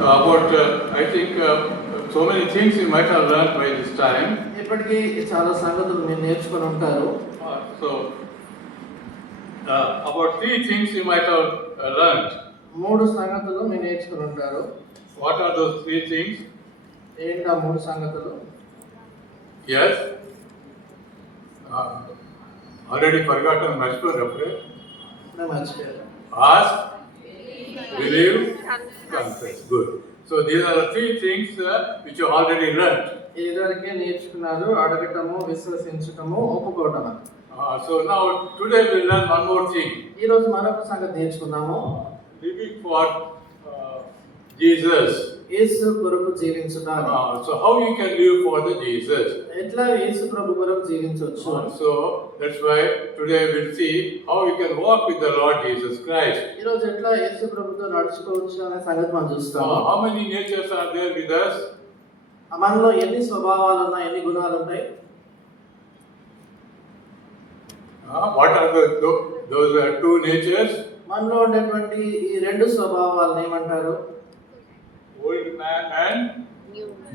About I think so many things you might have learned by this time. ఇప్పటికీ చాలా సంగతులు మీరు నేర్చుకొని ఉంటారు. So about three things you might have learned. మూడు సంగతులు మీరు నేర్చుకొని ఉంటారు. What are those three things? ఏంటి ఆ మూడు సంగతులు? Yes. Already forgotten, మర్చిపోయారు. నేను మర్చిపోయాను. Ask, believe, confess. Good. So these are the three things which you already learned. ఇదివరకే నేర్చుకున్నారు. అడగటము, విశ్వసించటము, ఒప్పుకోవటం. So now today we will learn one more thing. ఈ రోజు మరొక సంగతి నేర్చుకుందాము. Living for Jesus. యేసు కొరకు జీవించుట. So how you can live for the Jesus? ఎట్లా యేసు ప్రభు కొరకు జీవించవచ్చు? So that's why today we'll see how we can walk with the Lord Jesus Christ. ఈ రోజు ఎట్లా యేసు ప్రభుతో నడుచుకోవచ్చు అనే సంగతి మనం చూస్తాం. How many natures are there with us? మనలో ఎన్ని స్వభావాలు ఉన్నాయి, ఎన్ని గుణాలు ఉంటాయి? What are those two natures? మనలో ఉండేటువంటి ఈ రెండు స్వభావాలను ఏమంటారు? Old man and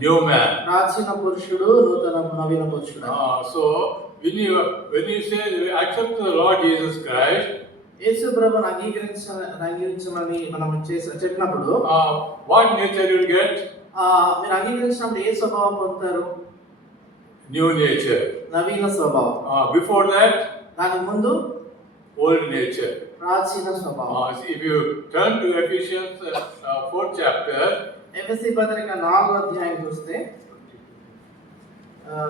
new man. ప్రాచీన పురుషుడు, నవీన పురుషుడు. So when you say accept the Lord Jesus Christ, యేసు ప్రభువును అంగీకరించమని మనం చెప్పినప్పుడు what nature you will get? మీరు అంగీకరించినప్పుడు ఏ స్వభావం పొందుతారు? New nature. నవీన స్వభావం. Before that, దాని ముందు old nature. ప్రాచీన స్వభావం. If you turn to Ephesians 4th chapter, ఎఫెసీ పత్రిక 4వ అధ్యాయం చూస్తే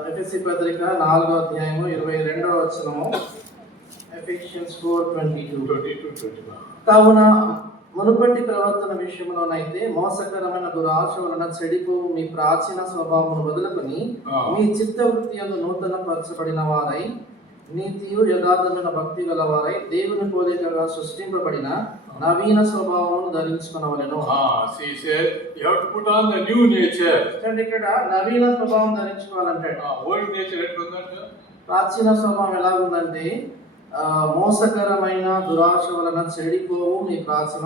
ఎఫెసీ పత్రిక 4వ అధ్యాయము 22వ వచనము. ఎఫెసియన్స్ 4:22. కావున మునుపటి ప్రవర్తన విషయంలోనైతే మోసకరమైన దురాశ వలన చెడిపోవు మీ ప్రాచీన స్వభావమును వదులుకొని మీ చిత్తవృత్తి యందు నూతన పరచబడిన వారై నీతియు యథార్థమైన భక్తి గలవారై దేవుని పోలికగా సృష్టింపబడిన నవీన స్వభావమును ధరించుకొనవలెను. See said you have to put on the new nature. అంటే ఇక్కడ నవీన స్వభావం ధరించుకోవాలంటే Old nature ఎట్లుందంటే ప్రాచీన స్వభావం ఎలా ఉందంటే మోసకరమైన దురాశ వలన చెడిపోవు మీ ప్రాచీన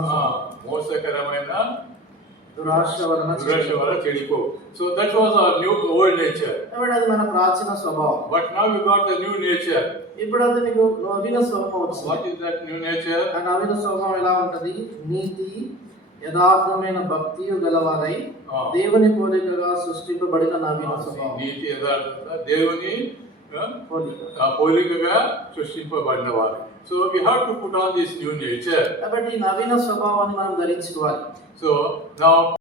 మోసకరమైన దురాశ వలన చెడిపో. So that was our new old nature. అది మన ప్రాచీన స్వభావం. But now we got the new nature. ఇప్పుడు అది నీకు నవీన స్వభావం వచ్చింది. What is that new nature? ఆ నవీన స్వభావం ఎలా ఉంటది? నీతి యథార్థమైన భక్తియు గలవారై దేవుని పోలికగా సృష్టింపబడిన నవీన స్వభావం. నీతి యథార్థత దేవుని పోలికగా సృష్టింపబడిన వారు. So we have to put on this new nature. కాబట్టి నవీన స్వభావాన్ని మనం ధరించుకోవాలి. So now